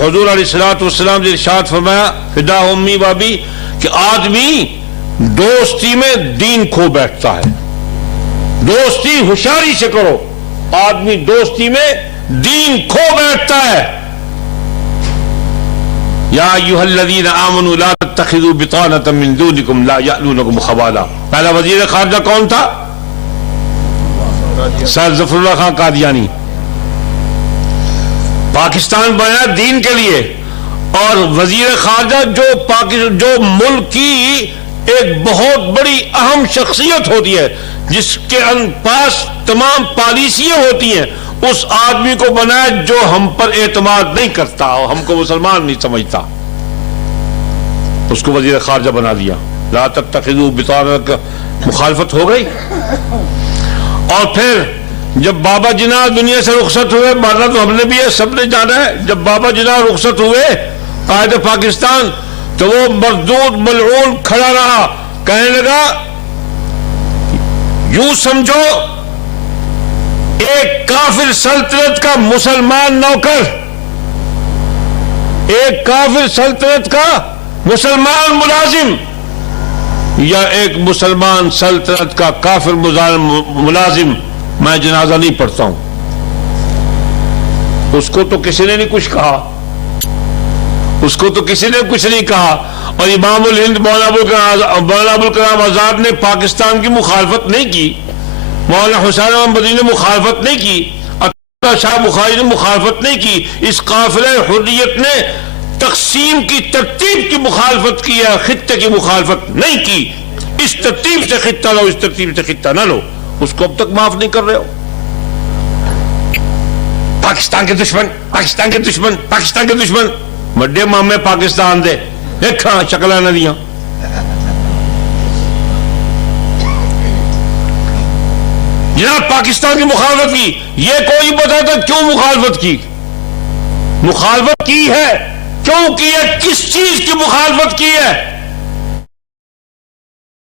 حضور علیہ الصلوۃ والسلام نے ارشاد فرمایا فدا امی و ابی کہ آدمی دوستی میں دین کھو بیٹھتا ہے. دوستی ہوشیاری سے کرو, آدمی دوستی میں دین کھو بیٹھتا ہے. یا ایھا الذین آمنوا لا تتخذوا بطانۃ من دونکم لا یألونکم خبالا. پہلا وزیر خارجہ کون تھا؟ سر ظفر اللہ خان قادیانی. پاکستان بنا دین کے لیے, اور وزیر خارجہ جو ملک کی ایک بہت بڑی اہم شخصیت ہوتی ہے جس کے پاس تمام پالیسیاں ہوتی ہیں, اس آدمی کو بنایا جو ہم پر اعتماد نہیں کرتا اور ہم کو مسلمان نہیں سمجھتا, اس کو وزیر خارجہ بنا دیا. لا تتخذوا بطانۃ, مخالفت ہو گئی. اور پھر جب بابا جناح دنیا سے رخصت ہوئے, ماننا تو ہم نے بھی ہے, سب نے جانا ہے, جب بابا جناح رخصت ہوئے قائد پاکستان, تو وہ مردود ملعون کھڑا رہا, کہنے لگا یوں سمجھو ایک کافر سلطنت کا مسلمان نوکر, ایک کافر سلطنت کا مسلمان ملازم, یا ایک مسلمان سلطنت کا کافر ملازم, میں جنازہ نہیں پڑھتا ہوں. اس کو تو کسی نے نہیں کچھ کہا, اس کو تو کسی نے کچھ نہیں کہا. اور امام الہند مولانا ابوالکلام آزاد نے پاکستان کی مخالفت نہیں کی, مولانا حسین احمد مدنی نے مخالفت نہیں کی, عطا شاہ بخاری نے مخالفت نہیں کی. اس قافلہ حریت نے تقسیم کی ترتیب کی مخالفت کی ہے, خطے کی مخالفت نہیں کی. اس ترتیب سے خطہ لو, اس ترتیب سے خطہ نہ لو. اس کو اب تک معاف نہیں کر رہے ہو. پاکستان کے دشمن, پاکستان کے دشمن, پاکستان کے دشمن, بڑے مامے پاکستان دے دیکھا شکلیں نہ دیاں. جناب پاکستان کی مخالفت کی, یہ کوئی بتاتا کیوں مخالفت کی, مخالفت کی ہے کیوں کی ہے, کس چیز کی مخالفت کی ہے؟